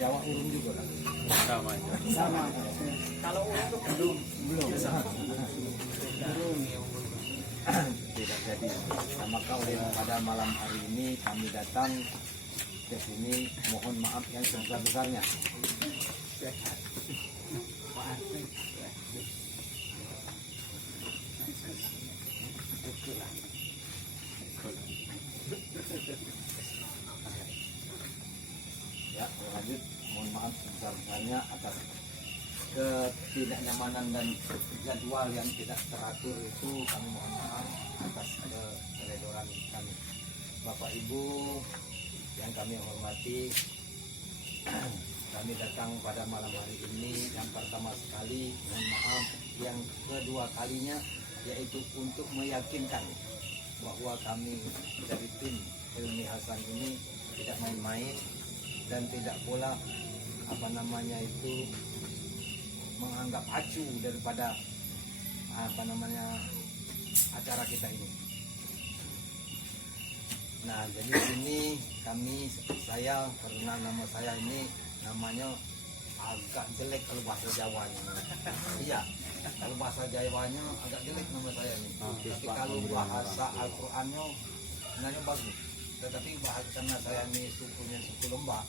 Jawa urung juga kan? Sama aja. Sama. Kalau urung tuh belum. Tidak jadi. Sama kau pada malam hari ini kami datang ke sini, mohon maaf yang sebesar-besarnya. Ya, lanjut. Mohon maaf sebesar-besarnya atas ketidaknyamanan dan jadwal yang tidak teratur itu, kami mohon maaf atas keteledoran kami. Bapak Ibu yang kami hormati, kami datang pada malam hari ini yang pertama sekali, mohon maaf, yang kedua kalinya yaitu untuk meyakinkan bahwa kami dari tim Hilmi Hasan ini tidak main-main dan tidak pula menganggap acuh daripada acara kita ini. Nah, jadi sini saya karena nama saya ini namanya agak jelek kalau bahasa Jawanya. Iya, kalau bahasa Jawanya agak jelek nama saya ini. Tapi kalau bahasa Al-Qur'annya sebenarnya bagus. Tetapi karena saya ini suku Lembah,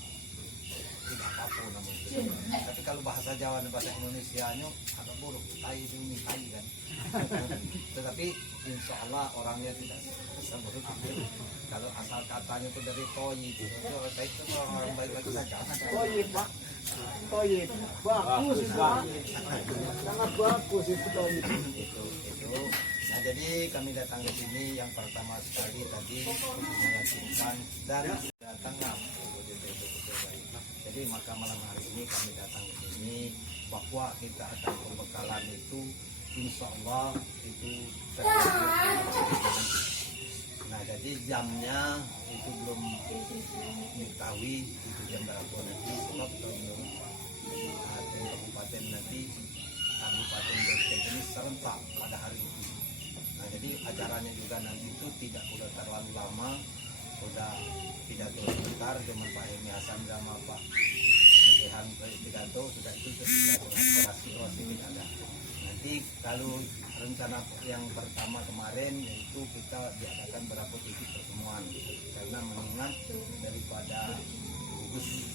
tidak apa-apa namanya. Tapi kalau bahasa Jawa dan bahasa Indonesianya agak buruk, tai kan. Tetapi insya Allah orangnya tidak seburuk itu. Kalau asal katanya itu dari toyib, saya itu orang baik-baik saja. Toyib, Pak. Toyib. Bagus itu. Sangat bagus itu toyib. Itu. Nah, jadi kami datang ke sini yang pertama sekali tadi untuk meyakinkan dan datangnya. Jadi maka malam hari ini kami datang ke sini bahwa kita akan perbekalan itu insya Allah itu terjadi. Nah, jadi jamnya itu belum diketahui itu jam berapa nanti, sebab kabupaten nanti kabupaten Depok ini serentak pada hari itu. Nah, jadi acaranya juga nanti itu tidak udah terlalu lama, udah pidato sebentar, cuma Pak Hilmi Hasan sama Pak Mekehan pidato sudah itu orasi tidak ada. Nanti kalau rencana yang pertama kemarin yaitu kita diadakan berapa titik pertemuan, karena mengingat daripada gugus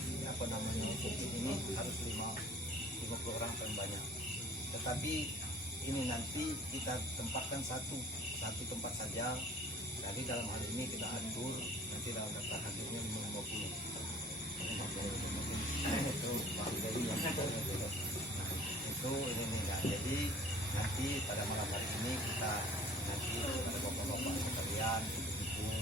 titik ini harus 50 orang paling banyak. Tetapi ini nanti kita tempatkan satu tempat saja. Jadi dalam hal ini kita atur nanti dalam daftar hadirnya 50. Itu itu ini enggak. Jadi nanti pada malam hari ini kita nanti pada bapak-bapak sekalian, ibu-ibu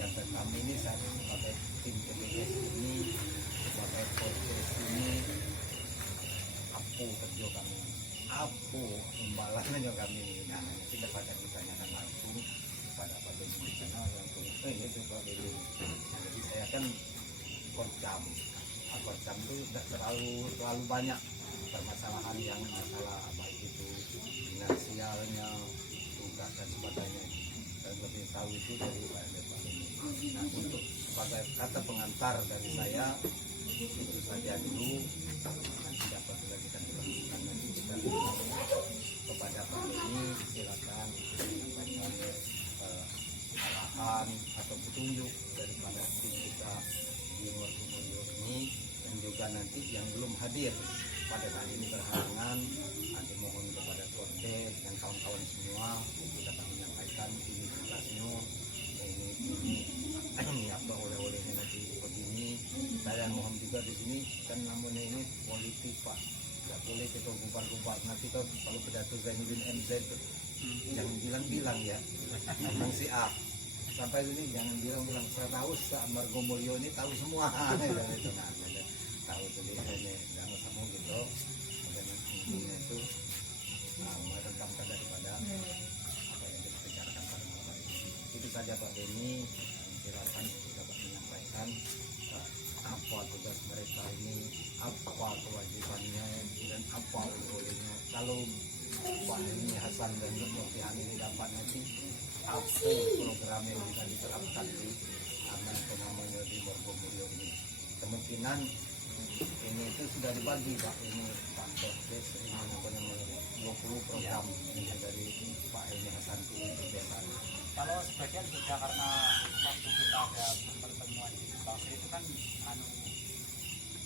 yang kami ini sebagai tim PPS ini, sebagai podcast ini, kerja kami, imbalannya kami. Nah, nanti dapat ditanyakan langsung pada Pak Beni channel langsung. Itu Pak Beni. Jadi saya kan korcam itu tidak terlalu banyak permasalahan yang masalah baik itu finansialnya, tugas dan sebagainya. Dan lebih tahu itu dari Pak Beni. Nah, untuk sebagai kata pengantar dari saya itu saja dulu. Nanti dapat dilanjutkan nanti kita kepada Pak Beni, silakan menyampaikan arahan atau petunjuk daripada tim kita di Morkumulyo ini, dan juga nanti yang belum hadir pada kali ini berhalangan, nanti mohon kepada Kordes dan kawan-kawan semua kita akan menyampaikan ini tugasnya, ini apa oleh-olehnya nanti begini. Saya mohon juga di sini kan namanya ini politik Pak, nggak boleh kita gubar-gubar. Nanti kalau pidato Zainuddin MZ jangan bilang-bilang ya tentang si A. Sampai ini jangan bilang-bilang saya tahu Margomulyo ini tahu semua. Itu tahu tulisannya jangan sama gitu. Dan intinya itu merekamkan daripada apa yang kita bicarakan pada malam ini. Itu saja Pak Beni, silakan dapat menyampaikan apa tugas mereka ini, apa kewajibannya dan apa oleh-olehnya. Kalau Pak Hilmi Hasan dan Mekehan ini dapat nanti apa program yang bisa diterapkan di aman pengamannya di Morgomulyo ini. Kemungkinan Ini itu sudah dibagi Pak, ini Pak Kordes, ini apa namanya 20 program ini dari Pak Eni Hasanti untuk desa. Kalau sebagian sudah karena waktu kita ada pertemuan di Bangsa itu kan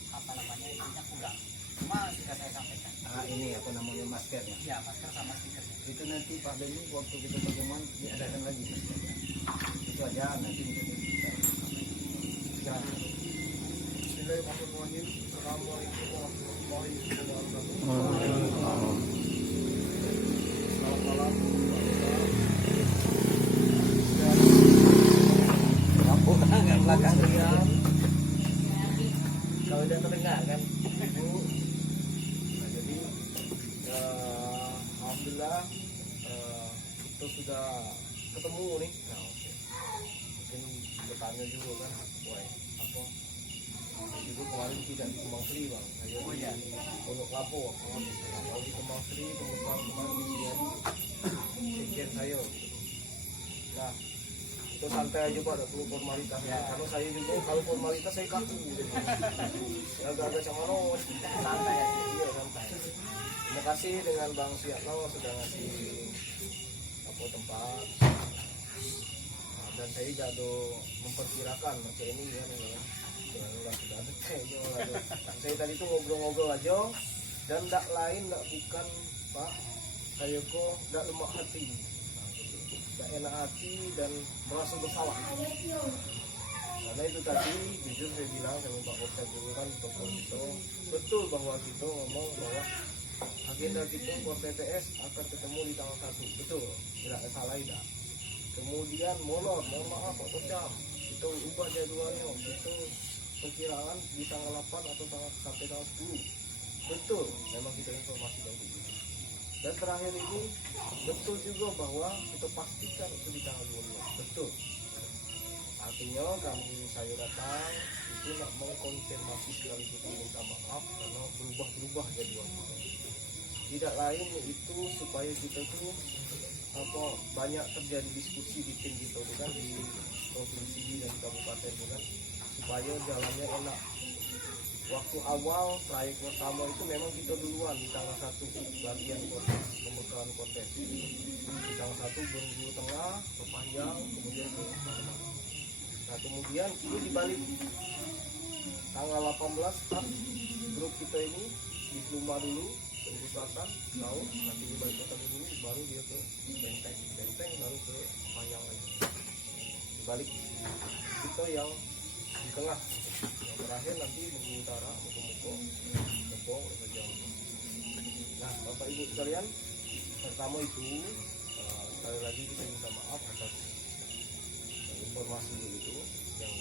apa namanya intinya kurang. Cuma sudah saya sampaikan. Ini apa namanya maskernya. Iya, masker sama stikernya. Itu nanti Pak Beni waktu kita pertemuan diadakan lagi maskernya. Itu aja nanti menjadi bisa. Bismillahirrahmanirrahim. Assalamualaikum warahmatullahi wabarakatuh. Selamat malam. Lampu tangan belakang dia. Kalau tidak terdengar kan, Ibu. Nah, jadi alhamdulillah kita sudah ketemu nih. Nah, oke. Mungkin bertanya juga kan, wah apa? Itu kemarin tidak di Kemang Sri bang, saya di Pondok Lapo. Kalau di Kemang Sri pembukaan kemarin di sekian saya. Nah, itu santai aja Pak, tidak perlu formalitas ya. Karena saya juga kalau formalitas saya kaku. Agak-agak sama santai aja. Iya santai. Terima kasih dengan Bang Siatno sudah ngasih apa tempat. Nah, dan saya juga ada memperkirakan macam ini ya. Sudah ada saya tadi tuh ngobrol-ngobrol aja dan tak lain tak bukan Pak saya kok tak lemah hati, tak enak hati dan merasa bersalah karena itu tadi jujur saya bilang sama Pak Kopsa dulu kan tokoh itu betul bahwa kita ngomong bahwa agenda kita buat TTS akan ketemu di tanggal 1 betul tidak ada salah tidak kemudian mohon maaf Pak Kopsa kita ubah jadwalnya itu perkiraan di tanggal 8 atau sampai tanggal 10 betul memang kita informasi dari itu dan terakhir ini betul juga bahwa kita pastikan itu di tanggal 25 betul artinya kami saya datang itu nak mengkonfirmasi sekaligus minta maaf karena berubah jadwal tidak lain yaitu supaya kita tuh apa banyak terjadi diskusi di tim kita kan di provinsi dan di kabupaten kan supaya jalannya enak. Waktu awal proyek pertama itu memang kita duluan di tanggal 1 bagian kontes, pembekalan kontes. Di tanggal 1 Bengkulu Tengah, Perpanjang, kemudian ke nah kemudian itu dibalik tanggal 18 start grup kita ini di Seluma dulu, Bengkulu Selatan, tahu nanti di balik kota dulu baru dia ke Benteng baru ke Perpanjang lagi. Dibalik kita yang di tengah yang terakhir nanti di utara Muko Tepong saja. Nah Bapak Ibu sekalian pertama itu sekali lagi kita minta maaf atas informasi itu yang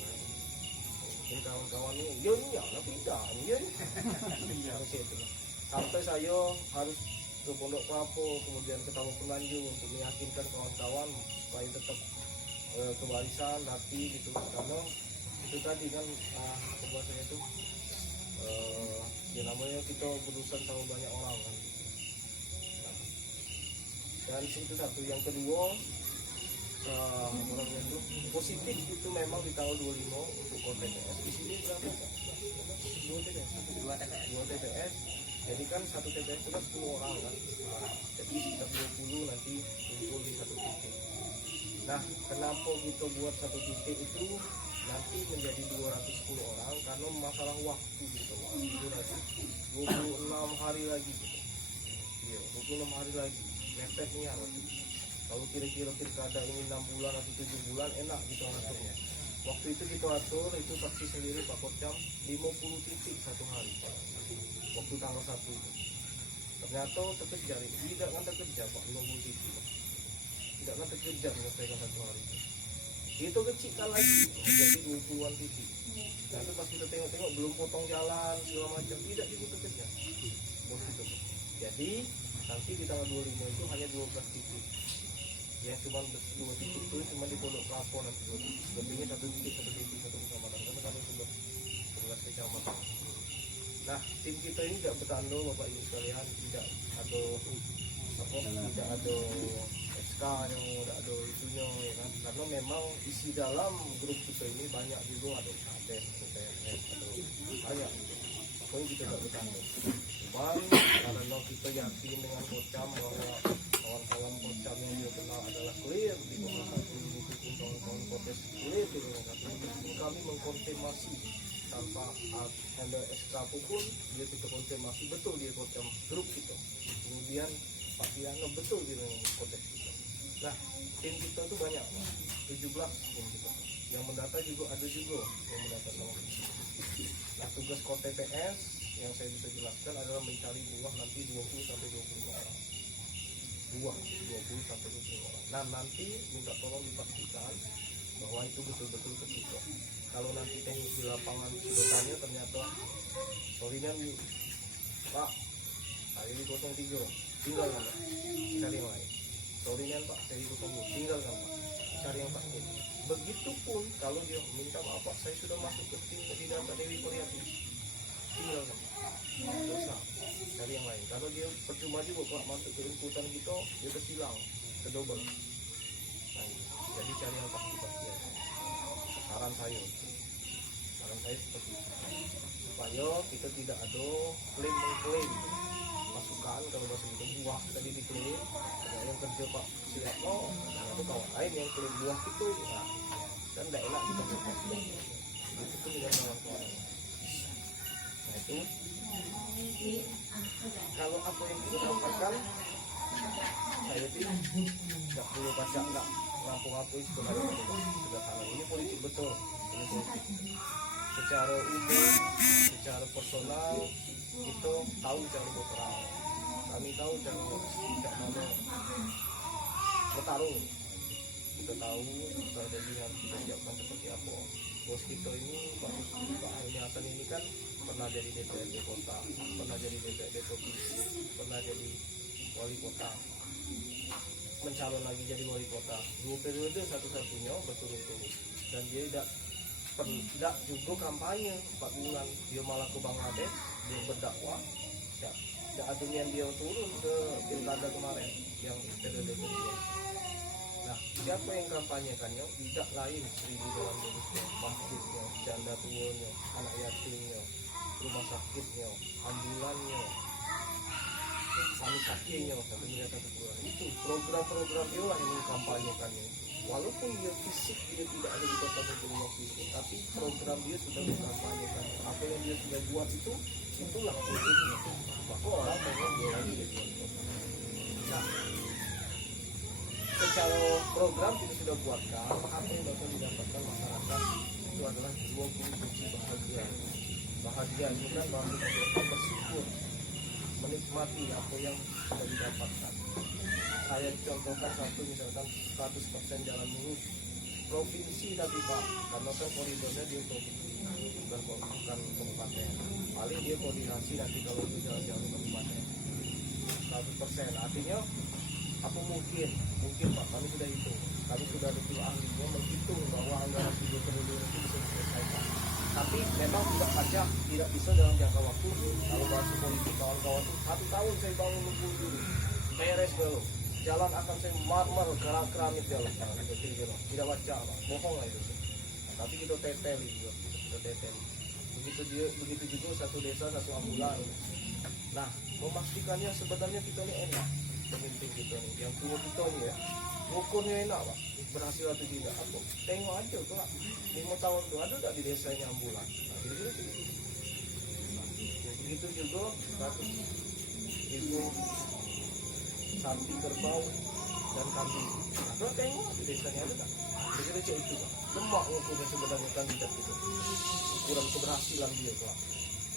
mungkin kawan-kawan ini ya tapi tidak sampai saya harus ke Pondok Lapo kemudian ke Tamu Penanjung untuk meyakinkan kawan-kawan supaya tetap kebarisan rapi gitu karena itu tadi kan bahasanya itu ya namanya kita berurusan sama banyak orang kan dan itu satu yang kedua orangnya itu positif itu memang di tanggal 25 untuk TPS di sini berapa 2 TPS jadi kan satu TPS itu kan 10 orang kan jadi sekitar 20 nanti kumpul di satu titik. Nah kenapa kita buat satu titik itu nanti menjadi 210 orang karena masalah waktu gitu itu nanti 26 hari lagi gitu. Iya 26 hari lagi mepetnya kalau kira-kira pilkada ini 6 bulan atau 7 bulan enak gitu aturnya waktu itu kita atur itu saksi sendiri Pak Kocam 50 titik satu hari waktu tanggal 1 itu ternyata terkejar tidak kan terkejar Pak 50 titik tidak kan terkejar menyelesaikan satu hari itu kecilkan lagi menjadi 20-an titik nah itu pas kita tengok-tengok belum potong jalan segala macam tidak juga terkejar jadi nanti di tanggal 25 itu hanya 12 titik yang cuma 2 titik itu cuma di Pondok Lapo nanti 2 titik lebihnya 1 titik satu kecamatan karena kami sudah 11 kecamatan. Nah tim kita ini tidak bertanding Bapak Ibu sekalian tidak ada tidak ada SK yang tidak ada isunya ya kan karena memang isi dalam grup kita ini banyak juga ada KTS, TTS atau banyak gitu. apa yang kita tak bertanda. Cuman karena kita yakin dengan Pocam bahwa kawan-kawan Pocam yang dia kenal adalah clear di bawah satu mendukung kawan-kawan Potes clear di bawah satu mendukung kami mengkonfirmasi tanpa ada SK pun dia kita konfirmasi betul dia Pocam grup kita. Kemudian Pak Tiano betul dia dengan Potes kita. Nah tim kita tuh banyak, 17 tim kita. Yang mendata juga ada juga yang mendata sama kita. Nah tugas Kor TPS yang saya bisa jelaskan adalah mencari buah nanti 20 sampai 25 orang. Buah 20 sampai 25 orang. Nah nanti minta tolong dipastikan bahwa itu betul-betul ke situ. Kalau nanti teknis di lapangan sudah tanya ternyata sorry nih Pak, hari ini 03 tinggal kan Pak, cari yang lain. Sorry nih Pak, hari 02 tinggal kan Pak, cari yang pasti. Begitupun kalau dia minta maaf Pak, saya sudah masuk ke tim di data Dewi Koryati, tinggal kan dosa, cari yang lain. Kalau dia percuma juga Pak masuk ke inputan kita, dia kesilang, ke double. Nah, jadi cari yang pasti-pasti. Saran saya seperti itu, supaya kita tidak ada klaim-mengklaim masukan. Kalau bahasa itu buah tadi diklaim, ada yang kerja Pak Silatno, itu kawan lain yang klaim buah itu, nah, dan tidak enak kita berpasti. Itu dengan kawan-kawan. Nah itu, kalau apa yang kita dapatkan, saya itu nggak perlu baca, nggak ngampung-ngampung sebenarnya sederhana. Ini politik betul, ini politik. Secara umum, secara personal, itu tahu cara berperang. Kami tahu cara mana bertarung. Kita tahu strategi yang kita siapkan seperti apa. Bos kita ini, Pak Helmi Hasan ini kan pernah jadi DPRD kota, pernah jadi DPRD provinsi, pernah jadi wali kota, mencalon lagi jadi wali kota. 2 periode satu-satunya berturut-turut, dan dia tidak juga kampanye 4 bulan. Dia malah ke Bangladesh, dia berdakwah. Ya adunyan dia turun ke pilkada kemarin yang periode kedua. Nah siapa yang kampanyekannya? Tidak lain 1000 jalan Indonesia, masjidnya, janda tuanya, anak yatimnya, rumah sakitnya, ambulannya, sanitasinya, satu miliar satu bulan. Itu program-program dia lah yang dikampanyekannya. Walaupun dia fisik dia tidak ada di kota Bengkulu waktu itu, tapi program dia sudah dikampanyekan. Apa yang dia sudah buat itu, itulah politiknya. Maka orang pengen dia lagi jadi wali kota. Nah, secara program kita sudah buatkan, apa yang dapat didapatkan masyarakat itu adalah 20 kunci bahagia. Bahagia itu kan bahwa kita bersyukur, menikmati apa yang sudah didapatkan. Saya contohkan satu, misalkan 100% jalan lurus provinsi tapi Pak, karena kan koridornya dia provinsi, bukan kabupaten. Paling dia koordinasi nanti kalau itu jalan-jalan kabupaten 100%. Artinya apa mungkin Pak, kami sudah hitung, kami sudah ada tim ahlinya menghitung bahwa anggaran 3 triliun itu bisa diselesaikan. Tapi memang tidak saja, tidak bisa dalam jangka waktu. Kalau bahasa politik kawan-kawan itu 1 tahun saya bangun lumpur dulu, beres belum, jalan akan saya marmer keramik jalan, tidak baca, bohong lah itu. Tapi kita teteli juga, kita teteli. Begitu juga satu desa satu ambulan. Nah, memastikannya sebenarnya kita ini enak, pemimpin kita nih, yang tua kita nih ya, ukurnya enak Pak, berhasil atau tidak. Aku tengok aja Pak, 5 tahun tuh ada tak di desanya ambulan. Nah, begitu juga 100.000 sapi, kerbau dan kambing. Nah, tengok di desanya ada tak? Begitu cek itu Pak, lemak ukurnya sebenarnya kandidat itu, ukuran keberhasilan dia Pak.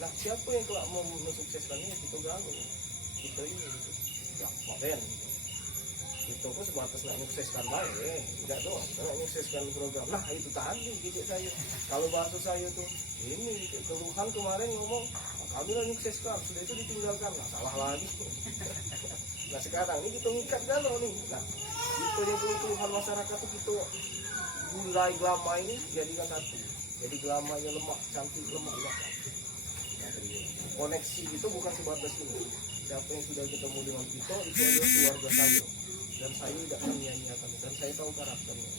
Nah, siapa yang kelak mau mensukseskannya? Kita ganggu, kita ini gitu. Ya, keren. Itu pun sebatas nak menyukseskan baik, tidak doang. Nak menyukseskan program. Nah, itu tadi gitu saya. Kalau bahasa saya tuh, ini keluhan kemarin ngomong, kami lah menyukseskan, sudah itu ditinggalkan. Nah, salah lagi. Nah, sekarang ini kita ngikat galau nih. Nah, itu yang keluhan masyarakat tuh kita mulai gelama ini jadikan satu. Jadi gelamanya lemak, cantik lemak. Koneksi itu bukan sebatas ini. Siapa yang sudah ketemu dengan kita itu adalah keluarga saya, dan saya tidak akan menyanyiakan, dan saya tahu karakternya.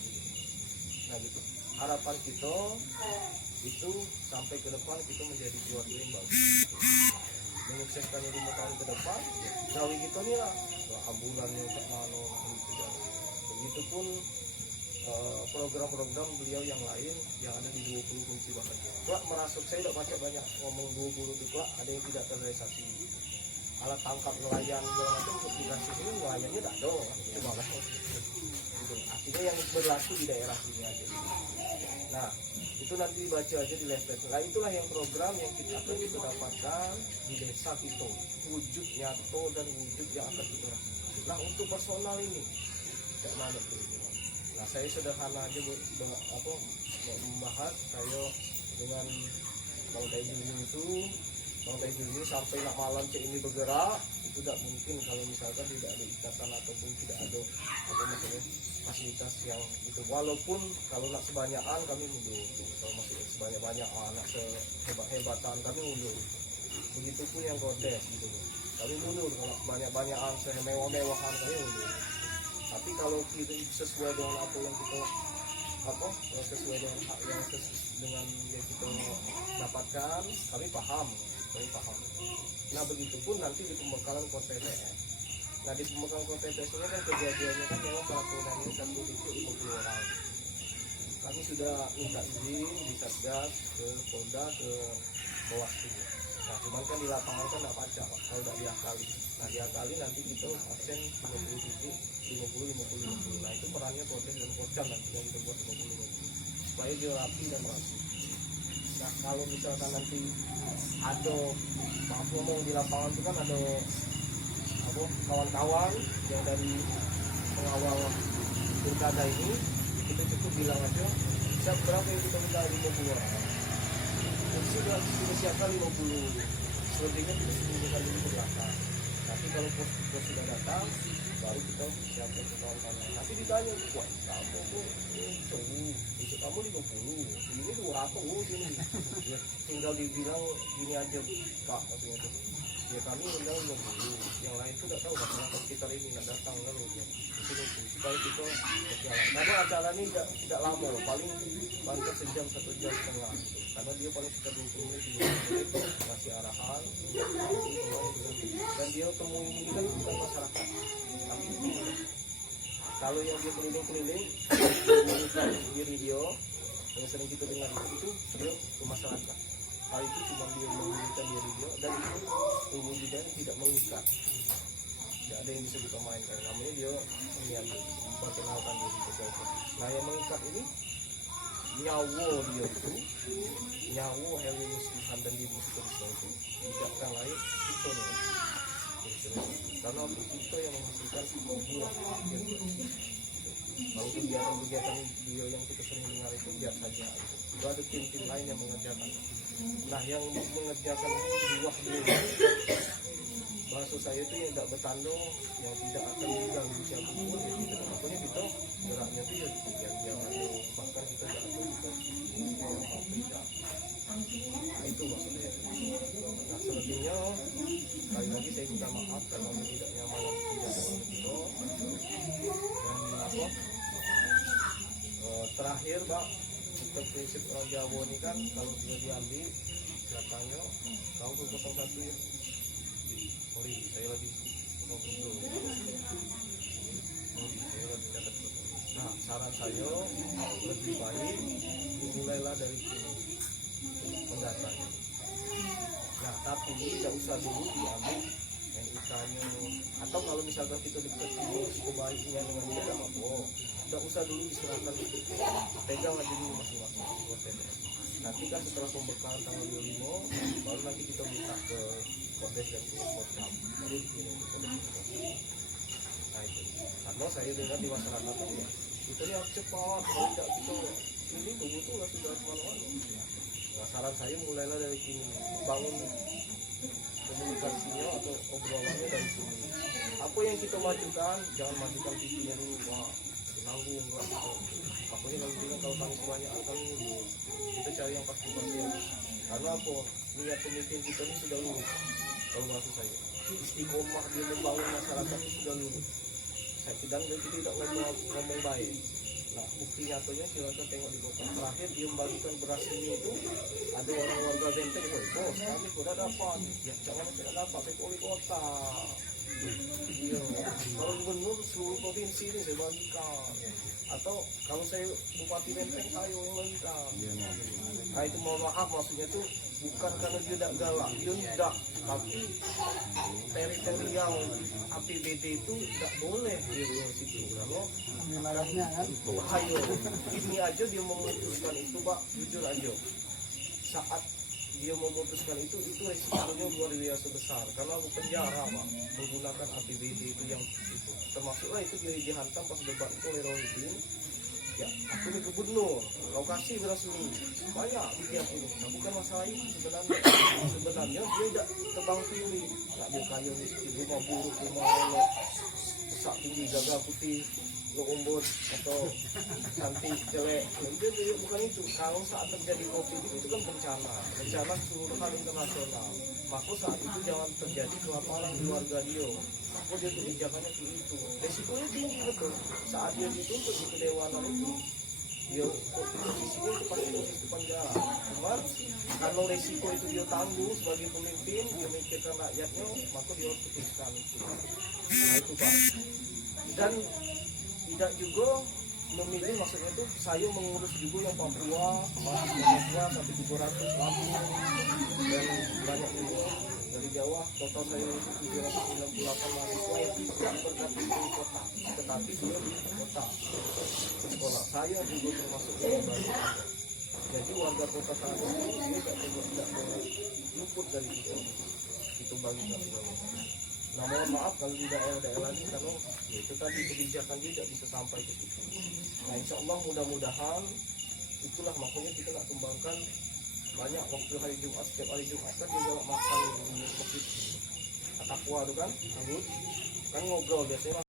Nah gitu, harapan kita itu sampai ke depan kita menjadi keluarga yang bagus. menyukseskannya 5 tahun ke depan gawe gitu nih lah ambulannya untuk mano gitu kan. Begitupun program-program beliau yang lain yang ada di 20 kunci bahagia. Kelak merasuk saya tidak baca banyak ngomong 20 itu kelak ada yang tidak terrealisasi. Alat tangkap nelayan segala macam untuk dikasih ini nelayannya tak ada coba kan gitu. Artinya yang berlaku di daerah sini aja. Nah itu nanti baca aja di level. Nah itulah yang program yang kita akan kita dapatkan di desa kita, wujud nyata dan wujud yang akan kita lakukan. Nah untuk personal ini kayak mana tuh? Nah saya sederhana aja membahas saya dengan Bang Taijul ini sampai nak malam cek ini bergerak itu tidak mungkin kalau misalkan tidak ada ikatan ataupun tidak ada apa maksudnya fasilitas yang itu. Walaupun kalau nak sebanyakan kami mundur, kalau masih sebanyak anak sehebat-hebatan kami mundur. Begitupun yang kodes gitu kami mundur, kalau banyak-banyakan semewah-mewahan kami mundur. Tapi kalau kita sesuai dengan apa yang kita sesuai dengan dengan yang kita dapatkan kami paham. Nah begitupun nanti di pembekalan KTPS. Nah di pembekalan KTPS ini kan kejadiannya kan memang peraturan ini 1.50 orang. Kami sudah minta izin di Satgas ke Polda ke Bawaslu. Nah cuman kan di lapangan kan nggak baca kalau tidak diakali. Nah diakali nanti kita absen 50 titik 50. Nah itu perannya proses dan kocam nanti yang kita buat 50 supaya dia rapi dan rapi. Nah kalau misalkan nanti ada maaf ngomong di lapangan itu kan ada kawan-kawan yang dari pengawal pilkada ini kita cukup bilang aja siap berapa yang kita minta 50 orang sudah siapkan 50 selebihnya kita sembunyikan dulu ke belakang. Tapi kalau pos sudah datang baru kita siapkan ke kawan-kawan. Nanti ditanya wah kamu itu kamu 50 ini 200 sini ya, tinggal dibilang gini aja Pak maksudnya tuh ya kami undang 50 yang lain tuh tidak tahu masyarakat sekitar ini nggak datang kan ya itu supaya kita berjalan. Karena acara ini tidak lama loh, paling sejam 1 jam setengah gitu. Karena dia paling sekitar 20 menit kasih arahan dan dia temui ini kan bukan masyarakat tapi kalau yang dia keliling-keliling di video yang sering kita dengar itu dia ke masyarakat. Hal itu cuma dia mengirimkan di video dan itu kemudian tidak mengikat. Tidak ada yang bisa kita mainkan. Namanya dia memperkenalkan diri sesuatu. Nah yang mengikat ini nyawa dia itu nyawa Helios Tuhan dan diri kita itu tidak kan lain itu nih. Karena kita yang menghasilkan buah. Kalau kegiatan dia yang kita sering dengar itu biar saja. Itu ada tim-tim lain yang mengerjakan. Nah yang mengerjakan buah dia bahasa saya itu yang tidak bertanduk, yang tidak akan diganggu siapapun ya kita pokoknya kita geraknya itu ya yang ada bahkan kita tidak ada kita nah itu maksudnya. Nah selebihnya sekali lagi saya minta maaf kalau tidak nyaman tidak dengan kita dan terakhir Pak untuk prinsip orang Jawa ini kan kalau sudah diambil datanya tahu ke 01 ya. Sorry, saya lagi ngobrol. Saya lagi catat. Nah, saran saya lebih baik dimulailah dari sini pendatanya. Nah, tapi tidak usah dulu diambil NIK-nya atau kalau misalkan kita dekat baiknya dengan dia tidak apa-apa. Tidak usah dulu diserahkan itu. Pegang aja dulu masing-masing buat TDS. Nanti kan setelah pembekalan tanggal 25 baru nanti kita minta ke Kodes dan ke Kotam. Jadi ini nah itu karena saya dengar di masyarakat tuh ya kita ini harus cepat kalau tidak kita ini betul lah sudah kemana-mana. Nah saran saya mulailah dari sini bangun komunikasinya atau obrolannya dari sini. Apa yang kita majukan jangan majukan pikiran dulu wah nanggung lah gitu. Makanya kalau bilang kalau kami kebanyakan kami mundur kita cari yang pasti karena apa niat pemimpin kita ini sudah lurus. Kalau maksud saya istiqomah dia membangun masyarakat itu sudah lurus. Saya tidak ngomong baik Nah, bukti nyatanya silakan tengok di kota. Terakhir dia membagikan beras ini itu ada orang warga Benteng, "Woi bos, kami sudah dapat." Ya jangan tidak dapat, saya wali kota. Iya, kalau gubernur seluruh provinsi ini saya bagikan. Atau kalau saya bupati Benteng saya yang bagikan. Nah itu mohon maaf, maksudnya tuh bukan karena dia tidak galak, dia tidak, tapi teritorial APBD itu tidak boleh di situ. Kalau ayo ini aja dia memutuskan itu, Pak, jujur aja. Saat dia memutuskan itu resikonya luar biasa besar karena penjara, Pak, menggunakan APBD itu yang itu termasuklah itu dia dihantam pas debat itu oleh Rohidin. Ya, aku ini gubernur, lokasi resmi supaya dia ini. Nah, bukan masalah itu sebenarnya dia tidak tebang pilih, nggak dia kaya miskin, rumah buruk, rumah elok, besar tinggi, gagah putih, lo umbut atau cantik jelek. Dia bukan itu. Kalau saat terjadi COVID itu kan bencana keseluruhan internasional, maka saat itu jangan terjadi kelaparan di keluarga dia. Maka dia kebijakannya itu resikonya tinggi betul. Saat dia dituntut di kedewanan itu, dia posisinya itu pasti posisi penjara. Cuman kalau resiko itu dia tanggung sebagai pemimpin, dia memikirkan rakyatnya, maka dia putuskan itu. Nah itu, Pak. Dan tidak juga memilih, maksudnya itu saya mengurus juga yang Papua sampai 700 Lampung dan banyak juga dari Jawa. Total saya 798 mahasiswa yang tidak berktp di kota, tetapi dia di kota sekolah. Saya juga termasuk yang baru. Jadi warga kota saya ini tidak boleh luput dari itu bagi kami. Nah mohon maaf kalau di daerah-daerah ini kalau ya itu tadi kebijakan dia tidak bisa sampai ke situ. Nah insya Allah mudah-mudahan itulah makanya kita nak kembangkan banyak waktu hari Jumat, setiap hari Jumat kan juga makan di masjid Takwa itu kan, kan ngobrol biasanya.